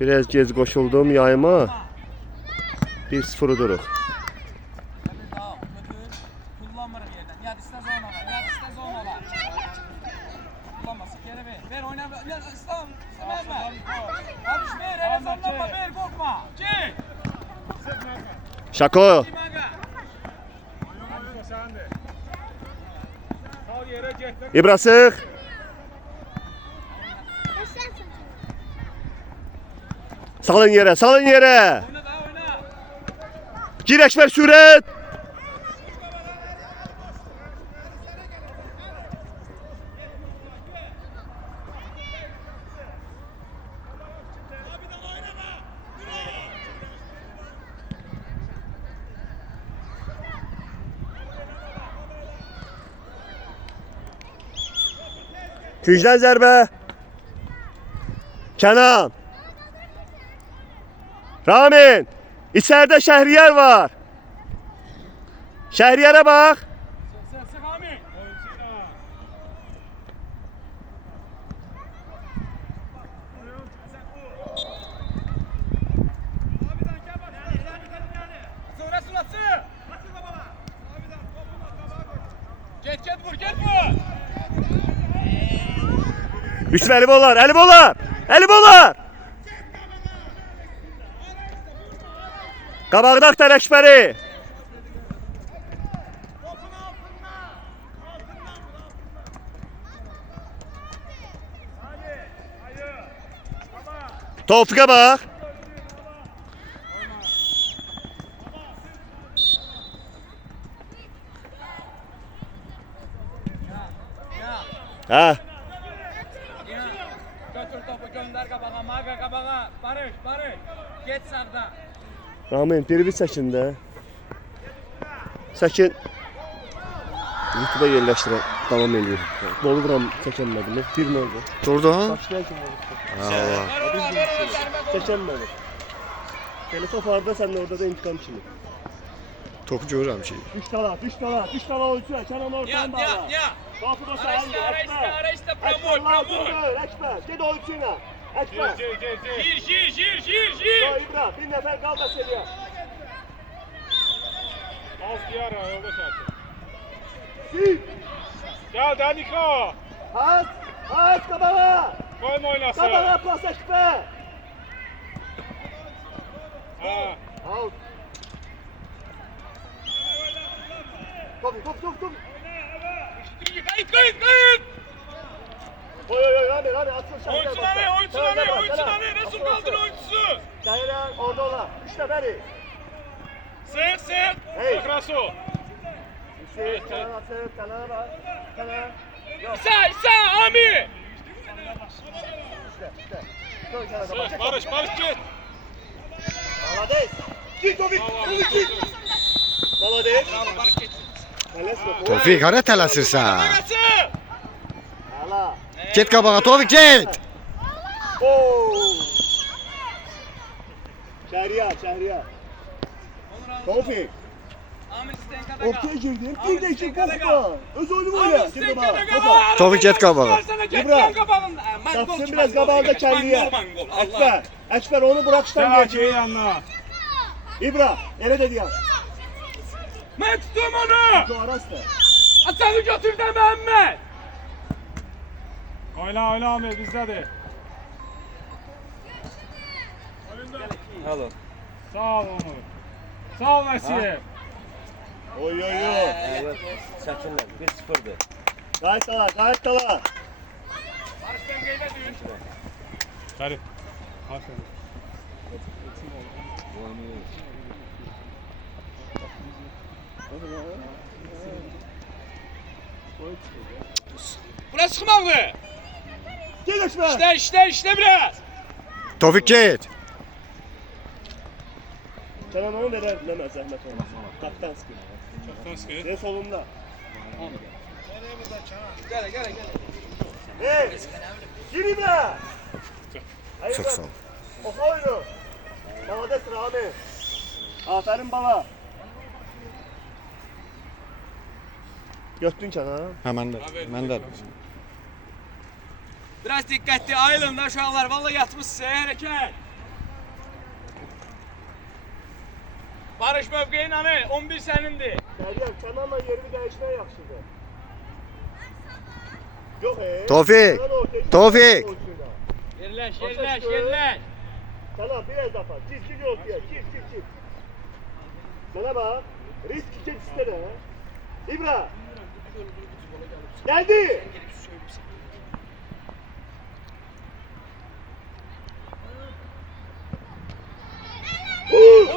Biraz gec qoşuldum yayıma. 1-0 duruq. Kullanmırıq yerdən. Yad istə zona var. Yad istə zona var. Kullanmasın. Geri ver. Ver oyna. İslam. Mehmet. Barış ver. Hele zorlanma. Ver. Korkma. Çık. Şako. İbra sıx. Salın yere, salın yere. Oyna da oyna. Gir Ekber sürət. Kücdən zərbə. Kenan. Ramin. İçeride Şehriyar var. Şehriyar'a bak. Sık Amin. Sonra sulatsı. Get vur get vur. Yusuf Elibolar, Elibolar. Elibolar. Qabağda axtar Ekberi. Tevfik'e bak. Ha. Götür topu gönder kabağa. Maga kabağa. Barış. Get sağdan. Ramin bir çəkin də. Çəkin. YouTube'a yerləşdirəm. Davam edir. Bolu vuram çəkənmədim. 1-0 oldu. Durdu ha? Başlayan kim oldu? Allah. Çəkənmədim. Belə top arada sən də orada da intikam kimi. Topu görürəm ki. Düş tala oyuncuya. Kenan ortadan bağla. Ya. Topu da sen Ara işte promote. Ekber. Gid oyuncuyla. Ekber. Şir. Ya İbrahim bir nefer kal da seriye. Az diyar ha yolda şarkı. Sil. Ya Daniko. Has kabağa. Koyma oynasın. Kabağa pas Ekber. Ha. Out. Top. Kayıt. Oy Rami atsın şarkıya bak. Oyuncuları. Resul kaldır oyuncusu. Cahira orada ola. 3 neferi. Sık. Hey. Sık Rasul. Hüseyin Kenan atsın. Kenan'a bak. Kenan. İsa Ami. İşte. Dön Kenan'a bak. Sık Barış git. Malades. Git Tofik. Git. Malades. Bravo Barış geç. Tevfik hara tələsirsən? Hala. Get qabağa Tevfik get. Oo. Şehriyar. Tofik. Amir isteyen kadar Ortaya girdin. Bir de iki korkma. Öz oyunu böyle. Şimdi bak. Tevfik get qabağa. İbrahim. Sapsın biraz kabağında kendiye. Ekber onu bırakıştan Gel geçiyor. yanına. İbrahim. Ele dedi ya. Ben tutum onu. Şu Aras da. Atanı götür de Mehmet. Oyna Amir bizdedir. Hello. Sağ ol Onur. Sağ ol Mesih. Oy. Evet, çəkinlər. 1-0'dır. Gayet tala. Barış Demge'yle düğün. Hadi. Aferin. Burası çıkmalı. Gel Ekber. İşte biraz. Tevfik get. Kenan onu verer. Mehmet zahmet olmasın. Kaptan sıkı. Çoktan sıkı. Ne solunda. Gel. Hey. Gir İbrahim. Çok sağ ol. Oku oyunu. Malades Rami. Aferin baba. Götdün Kenan. Hə mən də. Biraz dikkatli ayrılın da uşaqlar. Vallahi yatmışsınız. Hərəkət. Barış mövqeyin anı 11 sənindir. Meryem Kemal'la yerini değişmeye yakışırdı. Yok Tevfik, Tevfik. Yerləş, yerləş, yerləş. Tamam biraz daha fazla. Çiz ortaya. Çiz. Sana bak. Risk için istene. İbra. Geldi.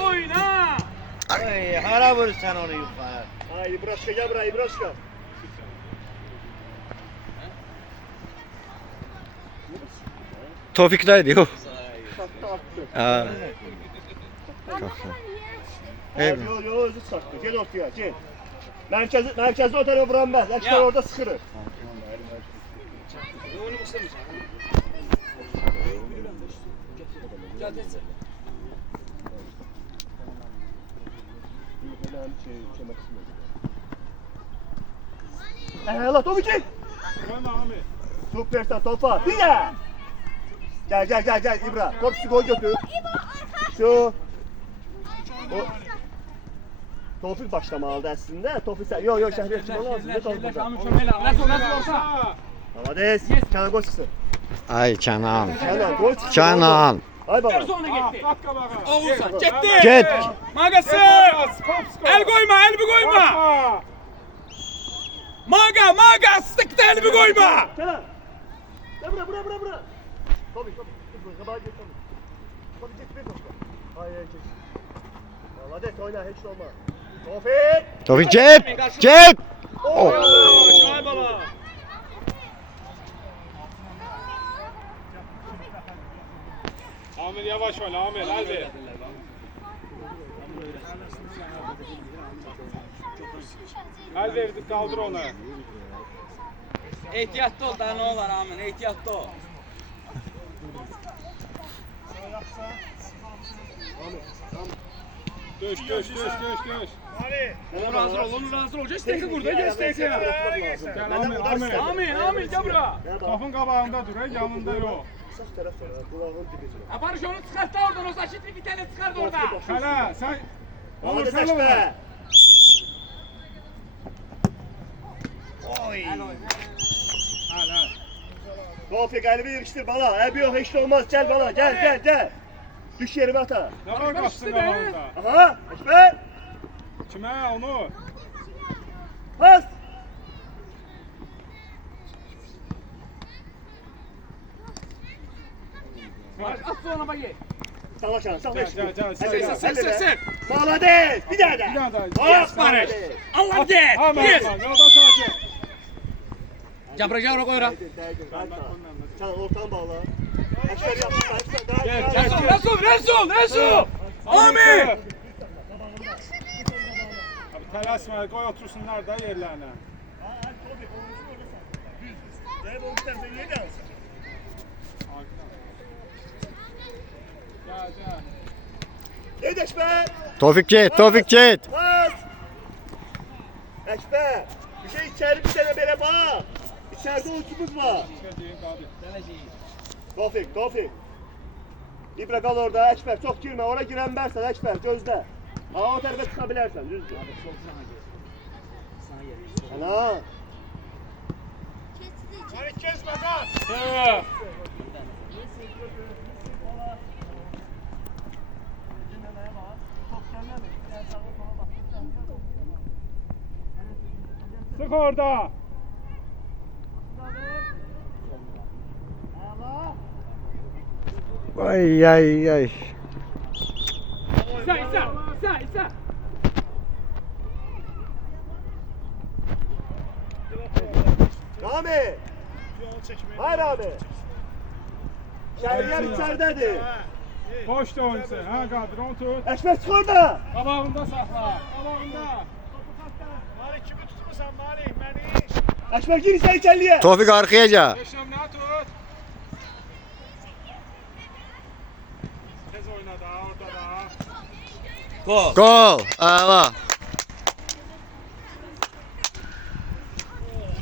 Oyna. Ay, hara vurursan onu yukarı. Ay İbraşka gel buraya İbraşka. Tofik'teydi yok. Sattı attı. Ha. Evet. Yo özü sattı. Gel ortaya gel. Merkezde o tarafa vuran ben. Ekşer Ya. orada sıkırır. Allah topu çek. Koyma Ahmet. Süpersen topa. Bir de. Gel İbra. Top gol götür. Şu. Tofik başlamalıdı aslında. Tofik sen. Yo Şehriyar çıkmalı aslında. Tofik burada. Nasıl olsa. Amades. Kenan gol çıksın. Ay Kenan. Kenan gol çıksın. Kenan. Ay baba. Sonra gitti. Dakika bak. Oğuzhan gitti. Git. Magası. El koyma, el bir koyma. Maga, sıktı el bir koyma. Kenan. Gel bura. Tofik. Kabağa git Tofik. Tofik git bir topla. Hayır geç. Amades oyna hiç olma. Tofik. Tevfik git. Oh. Şahay baba. Ahmet yavaş ol Ahmet hadi. El verdik kaldır onu. Ehtiyatlı ol daha ne olur amin, ehtiyatlı ol. Döş. Onur hazır ol. Geç teki burada, geç teki. Gel Ahmet. Amin, gel buraya. Kapın qabağında dur, yanında yok. Sağ tarafta kulağın dibinde. Barış onu çıkart da oradan, o saçını bir tane çıkart orada. Hala sen... Onur Amades sen aç ol. be. Hala. Tofik elimi yırıştır bana. Ebi yok hiç de olmaz. Gel bana. Gel. Düş yerime ata. Ne var kaçtın qabağında? Aha. Ekber. Kime onu? Pas. At sonra bak ye. Salla şan. Salla Gel. Sen. Amades. Bir daha da. Bir daha da. Hop Barış. Allah de. Aman Yes. yolda sakin. Cabra koyra. Sen ortadan bağla. Ekber yapma. Ekber Gel. daha. Resul. Amin. Abi tələsmə, qoy otursunlar da yerlərinə. Gəl. Gel Ekber. Tevfik git. Pas. Ekber. Bir şey içeri bir tane böyle bak. İçeride oyuncumuz var. Tofik. İbra kal orada Ekber. Çok girme. Oraya giren versen Ekber. Gözde. Aa o tarafa çıkabilirsen. Düzdür. Ana. Sığ. Sık orada. Ay. İsa. Rami. Hayır Rami. Şehriyar içeridedir. Boş da oynasın. Ha qadir, onu tut. Ekber çık orada. Qabağında saxla. Qabağında. Ekber gir sen içeriye. Tevfik arkaya gel. Eşrəmlə tut. Tez oyna da, orada da. Gol. Ala.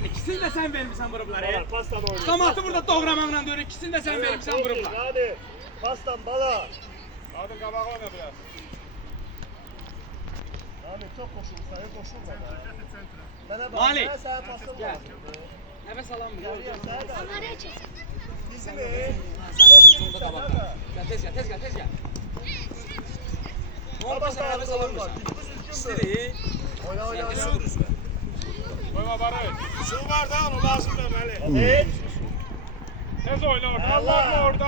İkisini de sen vermişsin bunları. Pastan oynuyor. Tomatı burada doğramamla diyor. İkisini de sen vermişsin bunları. Hadi. Pastan bala. Qadir qabağa oyna biraz. Ahmet çok koşulmuş. Hayır koşulma. Bana bak. Mali. Ben sana pasım Gel. lazım. Nefes alamıyor. Bizim Uzunda da bak. Gel tez gel, tez gel, tez gel. Ne oldu sen nefes alamıyorsun? İstedi. Oyna oyna Sen de oyna. sürüz be. Koyma Barış. Su var da onu lazım demeli. Evet. Tez oyna orada. Allah mı orada?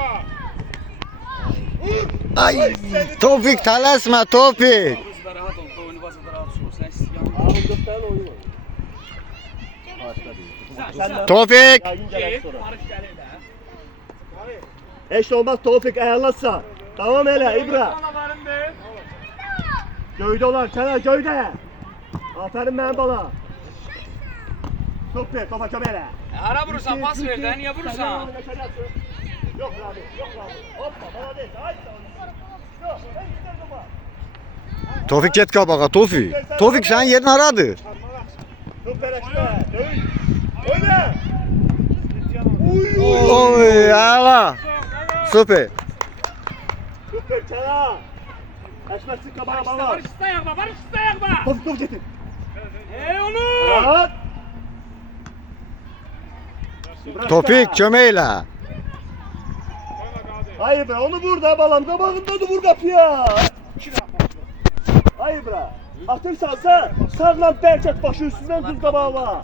Ay. Tofik talasma Tofik. Bazı da rahat ol. Oyunu bazı da rahat ol. Sen yanında. Abi 4 tane oyun var. Sen de Tofik. ya gün gelir sonra. Barış gelir de. Hiç olmaz Tevfik ayarlarsa. Tamam hele İbra. Sana varım değil. Göyde olan kenar göyde. Aferin benim bana. Çok bir topa kömele. Hara vurursan pas ver de niye vurursan? Yok abi, yok abi. Hoppa bana değil. Haydi. Yok, ben giderim baba. Tofik get kabağa Tofik. Tofik sen yerini aradı. Süper ekşi. Dövüş. Oyna. Oy ala. Süper. Süper kenar. Eşmezsin kabağa bana. Barış iste ayakma, Barış iste ayakma. Top getir. Onu. Rahat. Tofik çömeyle. Koyma Kadir. Hayır be onu vur da balam kabağında onu vur kapıya. Hayır be. Atırsan sen sağlam berçet başı üstünden tuz kabağına.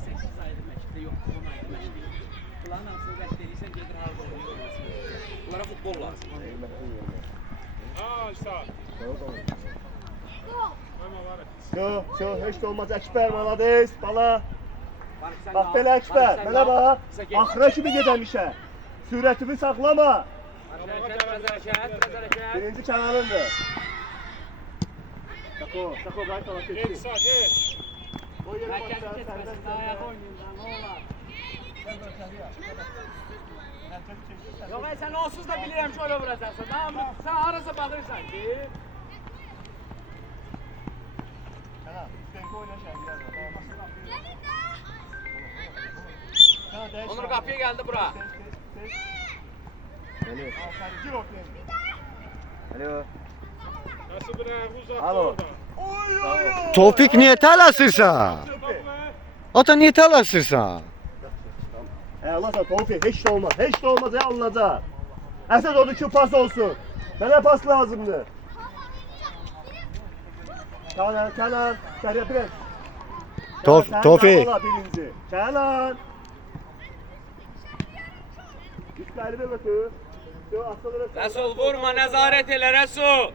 Bunlara futbol lazım. Ha işte. Koyma Barış. Hiç de olmaz eksper malades bala. Barış sen Bak de belə al, eksper. Barış sen de Mənə al. bax. Sen gel. Axıra kimi gedəm işə. Sürətimi saxlama. Hareket, biraz hareket. Birinci kənarındır. Sako qayıt ala Geç keçdi. sağ geç. O yerə bax Merkez sən, kesmesin, səndən, daha ayak səndən. oynayayım lan, ne olar. Mərkəzi keçdi, sən. Yok sen onsuz da bilirim şöyle vuracaksın. Tamam sen arası bakırsan ki. Kənar, üstənki oyna şəhər, biraz da. Kənar, dəyiş. Onur kapıya geldi bura. Aferin, gir ortaya. Alo. Nasıl bir ayak uzattı Alo. orada. Oy oy oy. Tofik niye talasırsa? Ata niye talasırsa? Allah sana Tevfik hiç de olmaz. Hiç de olmaz ya anladı. Əsas odur ki pas olsun. Mənə pas lazımdır. Kenar, kenar. Kenar biraz. Tofik. Birinci. Kenar. Üstleri bir bakıyor. Resul vurma nezaret ele Resul.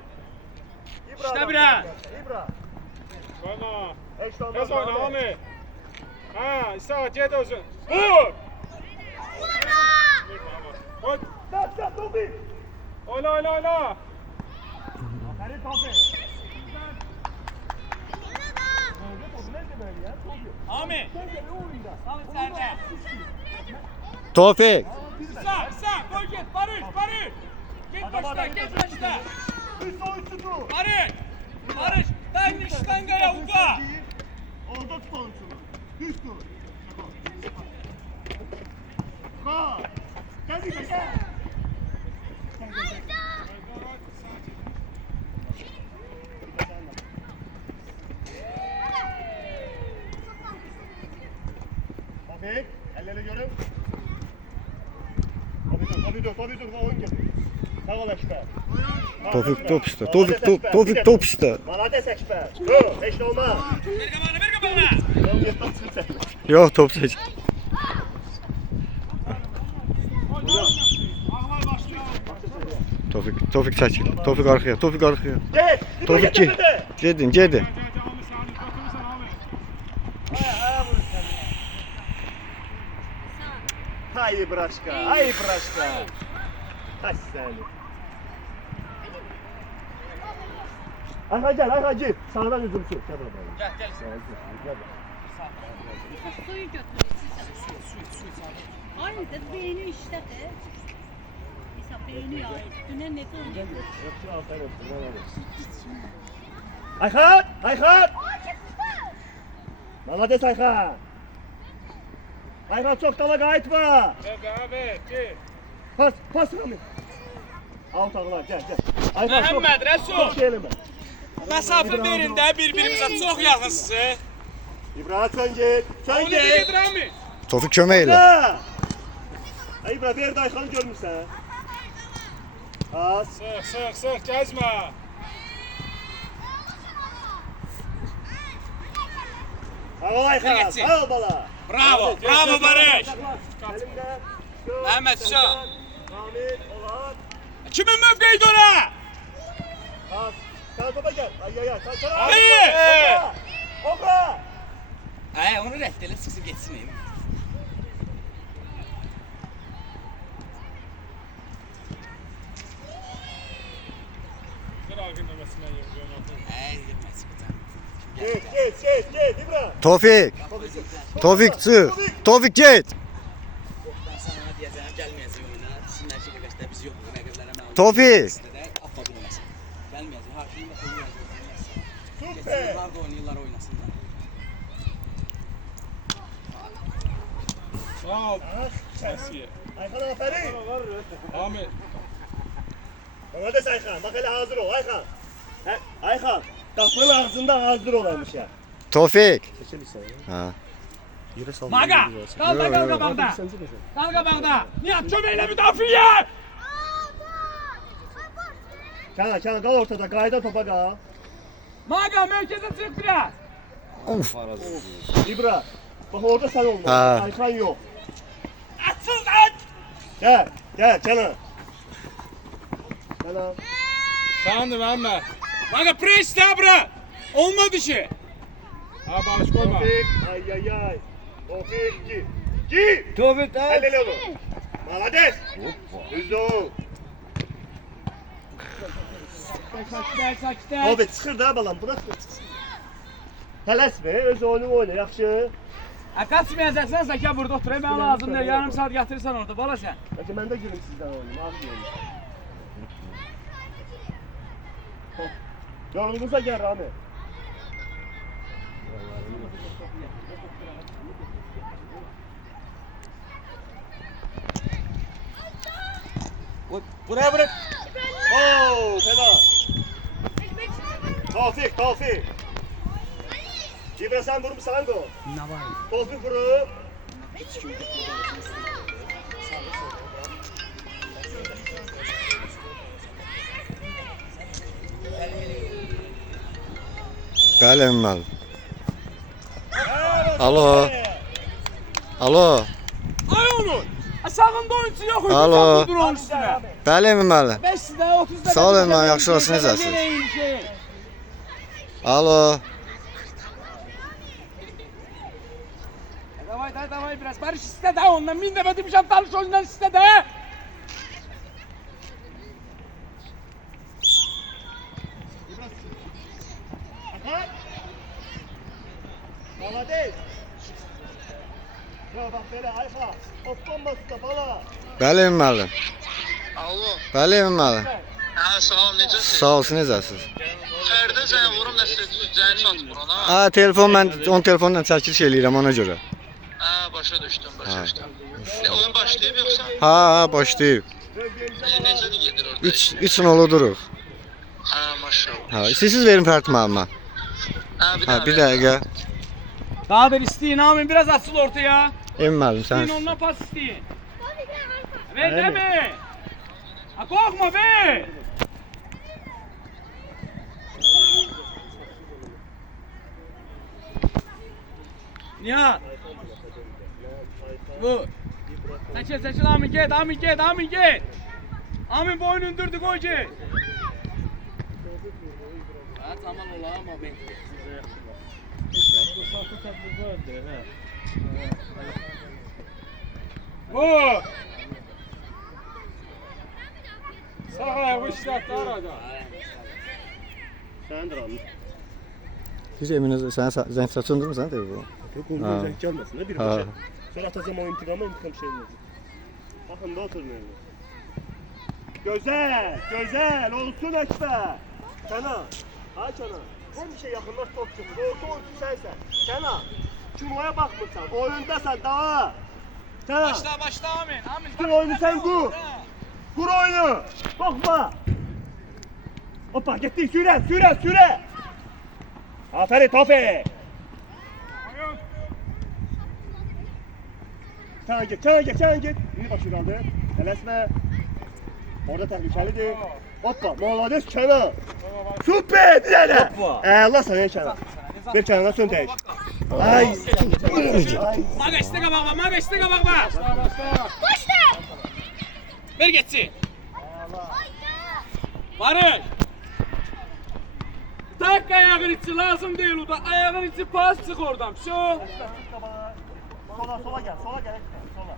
İşte bire. İbra. Koyma. Hiç de olmaz. Tez oyna Ahmet. Ha sağ get olsun. Vur. Koy. Dört Tevfik. Oyna oyna oyna. Aferin Tevfik. Ahmet. Al içeride. Tofik. Sağ koy git Barış Barış. Git başla git başla. Üst o üstü tut. Barış. Barış. Ben iştangaya uga. Orada tut onu şunu. Düz tut. Ha. Gel bir de gel. Tevfik, elleri görün. Tabii dur, oyun gel. Sağ ol Eşber. Tofik top işte. Tofik top işte. Malades Eşber. Yok, hiç de olmaz. Ver kapağına. Yok, yetmezsin sen. Yok top seç. Tofik saçıl. Tofik arkaya. Tofik arkaya. Gel. Tofik ki. Cedin cedin. Ahmet sen götürürsen Ahmet. Haydi Braşka, haydi Braşka. Kaç seni. Ayhan gel, Ayhan gel. Sağdan üzüm sür. Gel bakalım. Gel gel. Gel. Suyu götürüyorsun. Aynı da beğeni işte de. Mesela beğeniyor. Üstüne ne koyuyor? Ayhan, Ayhan. Malades Ayhan. Ayhan çok dala kayıtma. Gel Ahmet gel. Pas Rami. Out ağlar, gel. Ayhan Mehmet, Resul. Çok şey eleme. Mesafe verin de birbirimize çok yakınsınız. İbrahim sen git. Sen Onu git. getir Amin. Tofik kömək elə. Ha! Ay İbrahim bir Ayxanı görmürsən. Az. Sık gezme. Sağ ol Ayxan. Geçsin. Sağ ol bala. Bravo, bravo Barış. Elimdə. Mehmet Şah. Hamid, Olan. Kimin mövqeyidir ora? Az. Sen topa gel. Ay. Sen Ali! Oka. Onu rədd elə, çıxsın geçsin. Bir ağın nöbəsindən yiyeceğim. Girməsin bir tane. Geç İbrahim. Tofik. Tofik çıx. Tofik get. Ben sana diyeceğim, gelmeyeceğim oyuna. Düşünler ki arkadaşlar biz yok bugün evlere ben Tofik. Affadın oynasın. Gelmeyeceğim. Hakim de oynayacağım. Süper. Geçsinler da oynayırlar oynasınlar. Sağ ol. Asiye. Ayxan aferin. Ahmet. Kardeş Ayxan. Bak hele hazır ol Ayxan. Ayxan. Kapının ağzında hazır olarmış ya. Tofik. Seçilirsən ya. Ha. Yerə sal. Maga! Kalda kalda bağda! Kalda bağda! Nihat çömeyle müdafiye! Kenan kal ortada. Qayda topa qal. Maga merkeze çık biraz! Of. İbra. Bak orada sen olma. Ha. Ayxan yok. Atsız at! Gel Kenan. Kenan. Sandım Mehmet. Maga pres da bura! Olmadı şey! Ha barış koyma. Tofik. Ay. Tofik gi. Gi. Tofik da. Hele onu. Malades. Düz ol. Sakitler! Tofik çıxır da balam. Bırak çıxsın. Tələsmə. Öz oyunu oyna. Yaxşı. Kaçmayacaksan Zaka burada otur. Ben lazım değil. Yarım saat yatırırsan orada. Bala sen. Bəlkə mən də gülüm sizdən oynayım. Aferin. Yolumuza gel Rami. Buraya bırak. Oo, fena. Tofik. İbrahim sen vurmuşsan gol. Ne var? Tofik vurup. Bəli müəllim. Alo. Alo. Ay onun! Sağında oyuncu yok. Alo. Dur onun üstüne. Bəli müəllim. 5 lira 30 lira. Sağ olun, ben yaxşı olsun, necəsiniz? Alo. Davay biraz. Barış iste de ondan. Bin defa demişim talış oyundan iste de. Atak. Malades. Ya bak böyle Ayxa. Toplanması da bala. Bəli müəllim. Alo. Bəli müəllim. Hə, salam, necəsiz? Sağ olsun, necəsiniz? Fərdə zəng vurum, nəsə zəng çatmır ona. Ha, telefon mən onun telefonundan çəkiliş eləyirəm ona görə. Hə, başa düşdüm. Oyun başlayıb yoxsa? Ha, başlayıb. Necə gedir orada? 3 nolu duruq. Hə, maşallah. Ha, siz verin Fərid müəllimə. Hə, Bir dəqiqə. Daha bir isteyin amin biraz açıl ortaya. Emin müəllim İsteyin sən. onunla pas isteyin. Ver de mi? Ha korkma be. Nihat. Bu. Seçil Amin git. Amin boynu indirdi gol git. Ha tamam ola ama ben. Bu. Sağ ol, bu işler arada. Sen de Rami. Siz Emin sən zəng saçındın sən telefonu? Yok onu Ha. denk gelmesin ne bir Ha. başa. Sonra atacağım o intikam şeyini. Bakın da oturmayın. Güzel olsun Ekber. Kenan. Ay Kenan. Hem bir şey yakınlar top çıkır. Orta oyuncu sensen. Kenan. Çubuğa bakmırsan. Oyundasan daha. Kenan. Başla Amin. Kur oyunu sen kur. Kur oyunu. Bakma. Hoppa gitti süre süre süre. Aferin Tofik. Çağın git çağın git çağın git. İyi başı kaldı. Elesme. Orada tehlikelidir. Hoppa молодец Kenan. Süper bir tane. Allah sana Kenan. Bir Kenan'a son değiş. Ay. Maga istega bakma, maga istega bakma. Ver geçsin. Barış. Tak ayağın içi lazım değil o da. Ayağın içi pas çık oradan. Şu. Sola gel sola gel. Sola.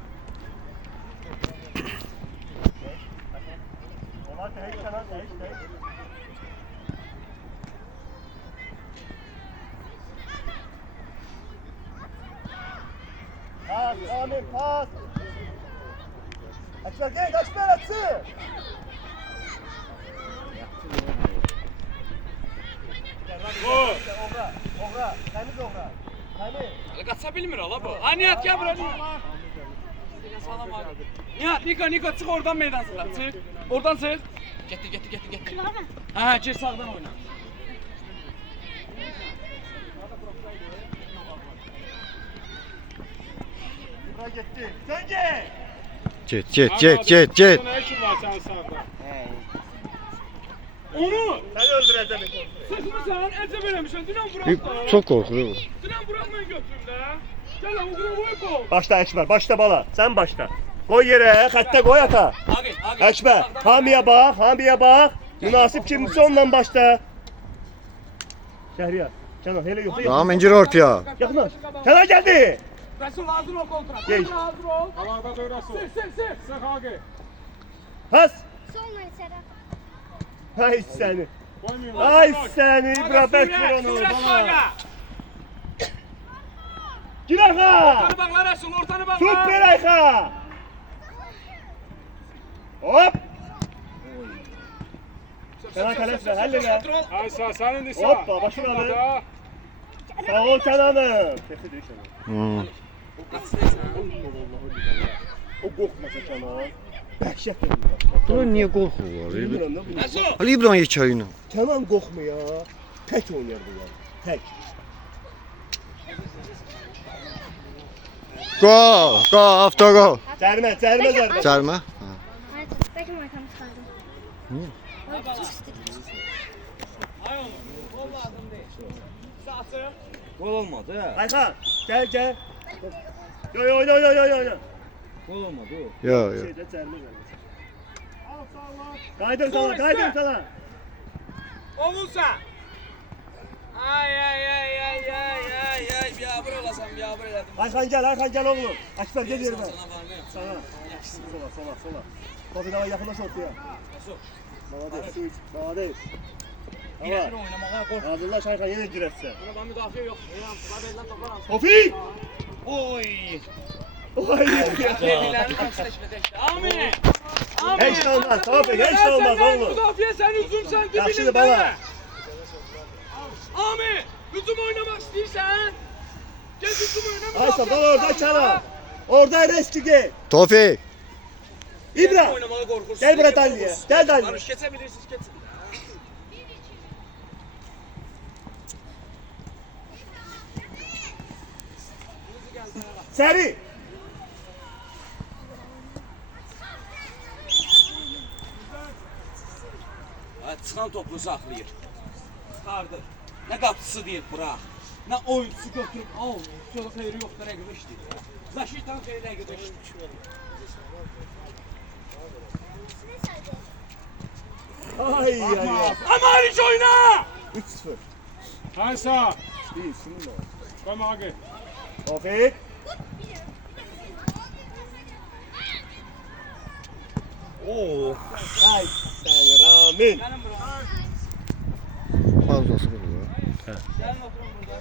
Sola değiş Kenan değiş değiş. Pas, Amin, pas. Açma gel, açma açsın. Oğra, temiz oğra. Temiz. Kaça bilmir ola bu. Ha Nihat gel buraya. Salam abi. Nihat, Niko çık oradan meydan sıra. Çık. Oradan çık. Getir. Ha, gir sağdan oyna. Buraya gitti. Dönge. Get. Ne işin var sen sağda? Onu Seni öldüreceğim. sıkmışsan, ece vermişsin. Dünen bırakma. Çok korkuyor bu. Dünen bırakmayın götürümde. Gel lan, okula koy koy. Başla Ekber, başla bala. Sen başla. Koy yere, hatta koy ata. Agi. Ekber, Hamiye bak. Münasip kimse ondan başla. Şehriyar. Kenan hele yoksa Tamam incir ortaya. Yaklaş. Kenan geldi. Resul hazır ol kontra. Geç. Hazır ol. Allah'da duyurasın. Sık. Sık Hagi. Pas. Solmayın Serap. Hay seni. Koymayın. Ay seni. Bırak ver onu. Süret Bana. oyna. Gir Ayha. Ortanı bak lan Resul, ortanı bak Süper lan. Ayha. Hop. Kenan kalesine halleder. Ay sağ senin de sağ. Hoppa, başını alın. Sağda. Sağ ol Kenan'ım. Sesi değil Kenan. O korkmasa Kenan. Dəhşət verir. Bunlar niye korkuyorlar? Bilmirəm nə bilmirəm. Resul. Ali İbrahim hikayını. Kenan qorxmuyor. Tək oynayır bu ya. Tək. Go, автогол. Cərimə zərbə. Çarmı? Hadi belki markamı çıkardım. Ay çok istedim. Ay oğlum. Gol lazım değil. Sağsı. Gol olmadı ha. Ayxan, gəl. Yo oyna. Gol olmadı o. Yo. Şeydə cərimə zərbə. Qaydır sana. Olursa. Ay. Bir abur olasam, bir abur elədim. Ayxan gəl oğlum. Əkbər gel yerimə. Sana bağlı yok. Sana. Sola. Tabii daha yaxınlaş ortaya. Молодец. Birebir oynamağa kork. Hazırlaş Ayxan yenə girəsən. Buna ben müdafiə yok. Ulan Babel'den toplar alsın. Tofik! Oy. Oy! Kedilerini taksleşmedi. Amin. Heç olmaz, Tofik, heç olmaz oğlum. Müdafiə sen uzun sen dibinin Yaxşıdır bala. Amin. Hücum oynamak istiyorsan. Gel hücum oyna. Ayşe dal orada Kenan. Orada Reski gel. Tofik. İbrahim. Oynamağa korkursun. Gel buraya Dalya. Gel Dalya. Barış geçebilirsiniz geçin. Seri. Çıxan topunu saxlayır. Çıxardır. Nə qapısı deyir bırax. Nə oyuncusu götürüb al. Sonra xeyri yoxdur rəqibə işləyir. Zaşitdən xeyri rəqibə işləyir. Ay. Amariç oyna! 3-0. Ay sağ. Değil şimdi. Koyma Hagi. Tofik. Oo. Ay seni Ramin. Gəlin bura. Fazlası bu ya. Gəlin oturun.